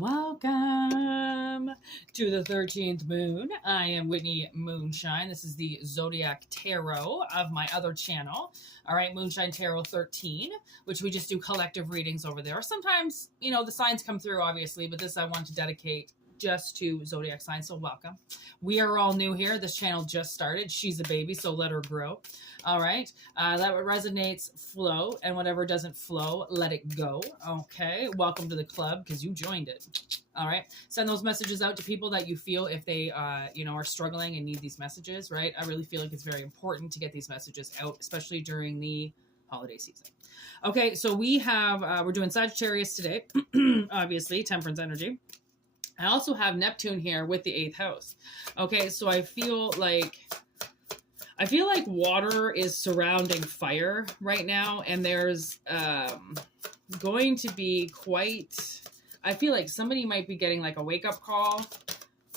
Welcome to the 13th moon. I am Whïtney MøøN. This is the Zodiac Tarot of my other channel. All right, Moonshine Tarot 13, which we just do collective readings over there. Sometimes, you know, the signs come through, obviously, but this I want to dedicate just to Zodiac signs, so welcome. We are all new here. This channel just started. She's a baby, so let her grow. All right. That what resonates, flow, and whatever doesn't flow, let it go. Okay. Welcome to the club because you joined it. All right. Send those messages out to people that you feel if they, you know, are struggling and need these messages, right? I really feel like it's very important to get these messages out, especially during the holiday season. Okay. So we have, we're doing Sagittarius today, obviously, temperance energy. I also have Neptune here with the 8th house. Okay. So I feel like water is surrounding fire right now, and there's going to be quite, I feel like somebody might be getting like a wake-up call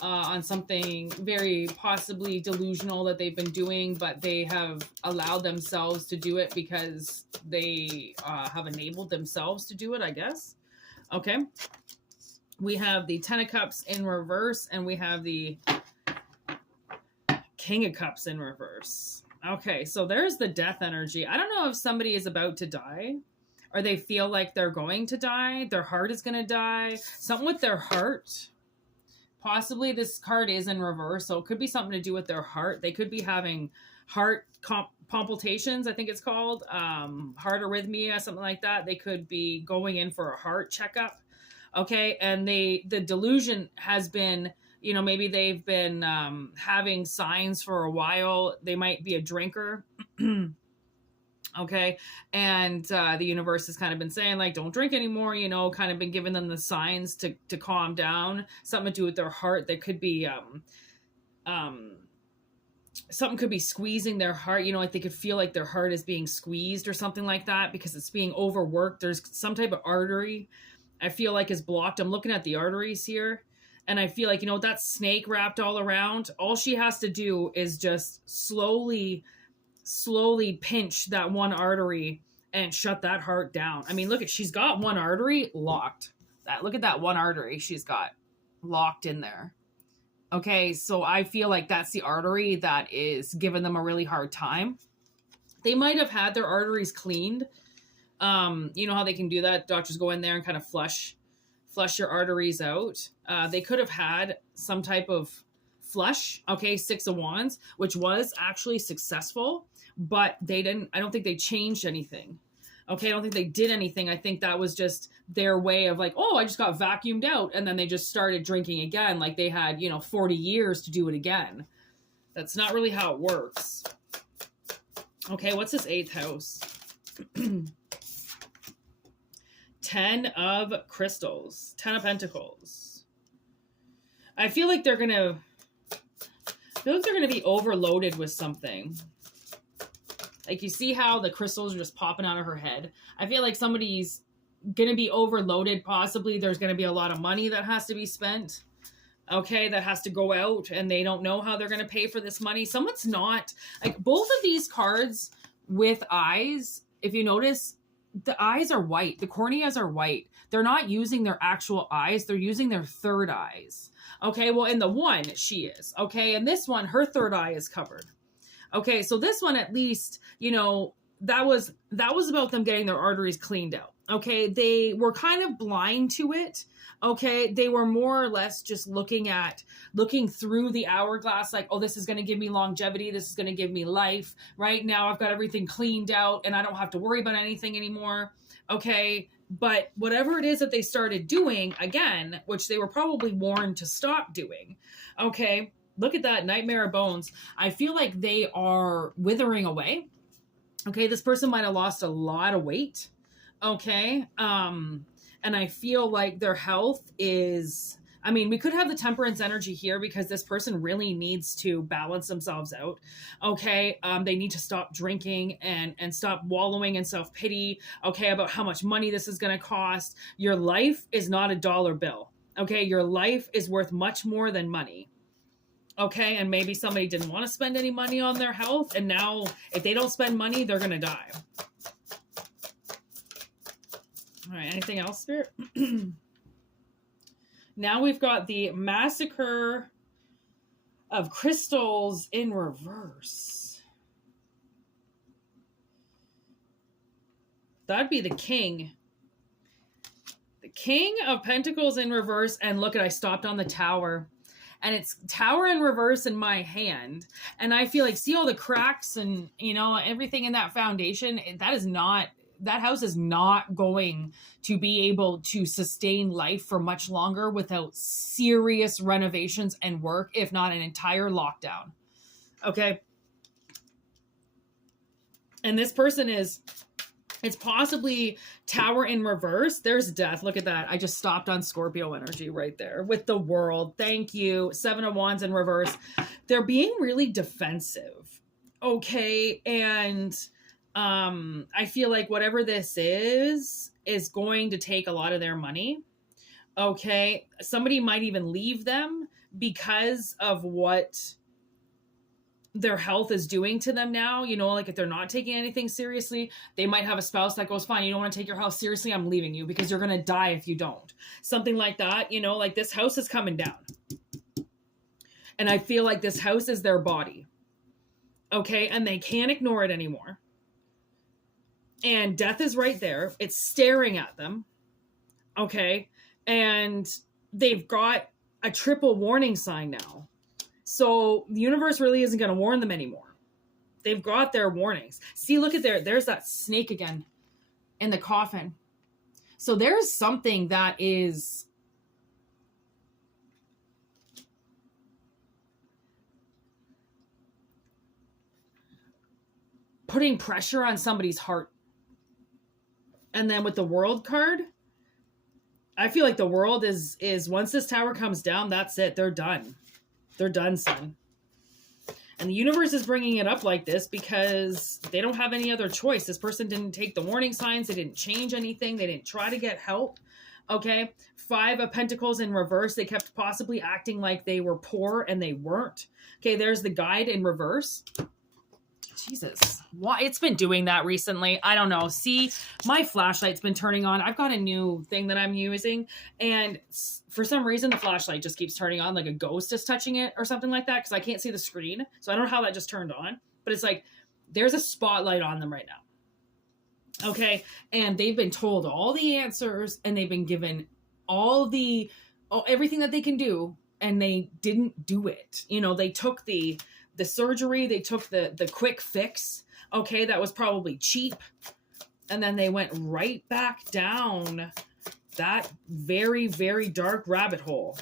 on something very possibly delusional that they've been doing, but they have allowed themselves to do it because they have enabled themselves to do it, I guess. Okay. We have the 10 of Cups in reverse, and we have the King of Cups in reverse. Okay, so there's the death energy. I don't know if somebody is about to die or they feel like they're going to die. Their heart is going to die. Something with their heart. Possibly this card is in reverse, so it could be something to do with their heart. They could be having heart palpitations, I think it's called. Heart arrhythmia, something like that. They could be going in for a heart checkup. Okay, and the delusion has been, you know, maybe they've been having signs for a while. They might be a drinker. Okay. And the universe has kind of been saying, like, don't drink anymore, you know, kind of been giving them the signs to calm down. Something to do with their heart. There could be something could be squeezing their heart. You know, like they could feel like their heart is being squeezed or something like that because it's being overworked. There's some type of artery I feel like is blocked. I'm looking at the arteries here. And I feel like, you know, that snake wrapped all around, all she has to do is just slowly pinch that one artery and shut that heart down. I mean, look at, she's got one artery locked. Look at that one artery she's got locked in there. Okay, so I feel like that's the artery that is giving them a really hard time. They might have had their arteries cleaned. You know how they can do that? Doctors go in there and kind of flush your arteries out. They could have had some type of flush. Okay. 6 of Wands, which was actually successful, but they didn't, I don't think they changed anything. Okay. I don't think they did anything. I think that was just their way of like, oh, I just got vacuumed out. And then they just started drinking again. Like they had, you know, 40 years to do it again. That's not really how it works. Okay. What's this 8th house? 10 of crystals, 10 of pentacles. I feel like they're going to be overloaded with something. Like you see how the crystals are just popping out of her head. I feel like somebody's going to be overloaded. Possibly there's going to be a lot of money that has to be spent. Okay. That has to go out and they don't know how they're going to pay for this money. Someone's not, like both of these cards with eyes, if you notice, the eyes are white. The corneas are white. They're not using their actual eyes. They're using their third eyes. Okay. Well, in the one, she is. Okay. And this one, her third eye is covered. Okay. So this one, at least, you know, that was about them getting their arteries cleaned out. Okay. They were kind of blind to it. Okay. They were more or less just looking through the hourglass, like, oh, this is going to give me longevity. This is going to give me life. Right now I've got everything cleaned out and I don't have to worry about anything anymore. Okay. But whatever it is that they started doing again, which they were probably warned to stop doing. Okay. Look at that Nightmare of Bones. I feel like they are withering away. Okay. This person might've lost a lot of weight. Okay. And I feel like their health is, I mean, we could have the temperance energy here because this person really needs to balance themselves out. Okay. They need to stop drinking and stop wallowing in self-pity. Okay. About how much money this is going to cost. Your life is not a dollar bill. Okay. Your life is worth much more than money. Okay. And maybe somebody didn't want to spend any money on their health. And now if they don't spend money, they're going to die. All right. Anything else, Spirit? Now we've got the Massacre of Crystals in reverse. That'd be the King. The King of Pentacles in reverse. And look at, I stopped on the Tower. And it's Tower in reverse in my hand. And I feel like, see all the cracks and, you know, everything in that foundation? That house is not going to be able to sustain life for much longer without serious renovations and work, if not an entire lockdown. Okay. And this person it's possibly Tower in reverse. There's death. Look at that. I just stopped on Scorpio energy right there with the World. Thank you. 7 of Wands in reverse. They're being really defensive. Okay. And I feel like whatever this is going to take a lot of their money. Okay. Somebody might even leave them because of what their health is doing to them now. You know, like if they're not taking anything seriously, they might have a spouse that goes, fine, you don't want to take your health seriously, I'm leaving you because you're going to die if you don't. Something like that, you know, like this house is coming down. And I feel like this house is their body. Okay. And they can't ignore it anymore. And death is right there. It's staring at them. Okay. And they've got a triple warning sign now. So the universe really isn't going to warn them anymore. They've got their warnings. See, look at there's that snake again in the coffin. So there's something that is putting pressure on somebody's heart. And then with the World card, I feel like the World is once this Tower comes down, that's it. They're done. They're done, son. And the universe is bringing it up like this because they don't have any other choice. This person didn't take the warning signs. They didn't change anything. They didn't try to get help. Okay. 5 of Pentacles in reverse. They kept possibly acting like they were poor and they weren't. Okay. There's the Guide in reverse. Jesus, why it's been doing that recently? I don't know. See, my flashlight's been turning on. I've got a new thing that I'm using, and for some reason the flashlight just keeps turning on, like a ghost is touching it or something like that, because I can't see the screen. So I don't know how that just turned on, but it's like there's a spotlight on them right now. Okay, and they've been told all the answers, and they've been given everything that they can do, and they didn't do it. You know, they took the surgery, they took the quick fix. Okay, that was probably cheap. And then they went right back down that very, very dark rabbit hole.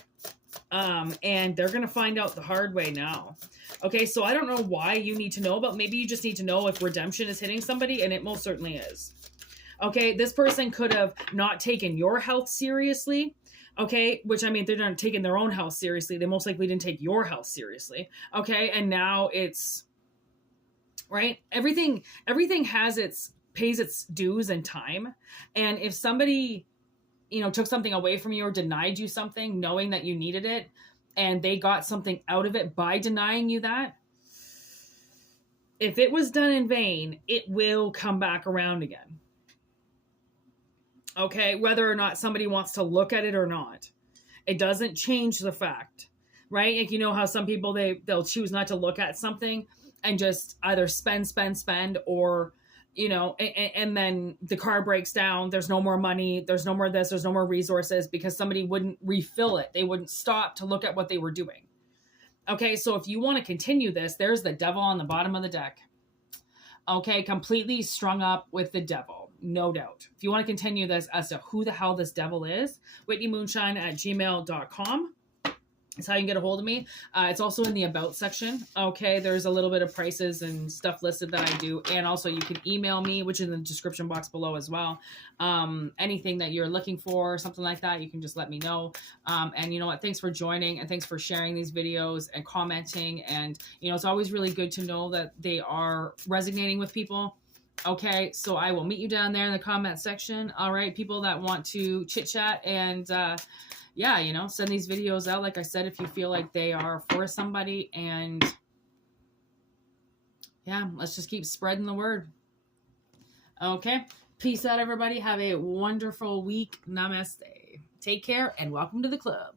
And they're going to find out the hard way now. Okay, so I don't know why you need to know, but maybe you just need to know if redemption is hitting somebody, and it most certainly is. Okay, this person could have not taken your health seriously. Okay, which I mean, they're not taking their own health seriously. They most likely didn't take your health seriously. Okay, and now it's right. Everything pays its dues and time. And if somebody, you know, took something away from you or denied you something, knowing that you needed it, and they got something out of it by denying you that, if it was done in vain, it will come back around again. Okay, whether or not somebody wants to look at it or not, it doesn't change the fact, right? Like, you know how some people, they'll choose not to look at something and just either spend, or, you know, and then the car breaks down. There's no more money. There's no more this. There's no more resources because somebody wouldn't refill it. They wouldn't stop to look at what they were doing. Okay, so if you want to continue this, there's the Devil on the bottom of the deck. Okay, completely strung up with the Devil. No doubt. If you want to continue this as to who the hell this devil is, WhïtneyMøøN@gmail.com is how you can get a hold of me. It's also in the About section. Okay, there's a little bit of prices and stuff listed that I do. And also you can email me, which is in the description box below as well. Anything that you're looking for, something like that, you can just let me know. And you know what? Thanks for joining, and thanks for sharing these videos and commenting. And, you know, it's always really good to know that they are resonating with people. Okay, so I will meet you down there in the comment section. All right, people that want to chit chat and yeah, you know, send these videos out. Like I said, if you feel like they are for somebody, and yeah, let's just keep spreading the word. Okay, peace out, everybody. Have a wonderful week. Namaste. Take care and welcome to the club.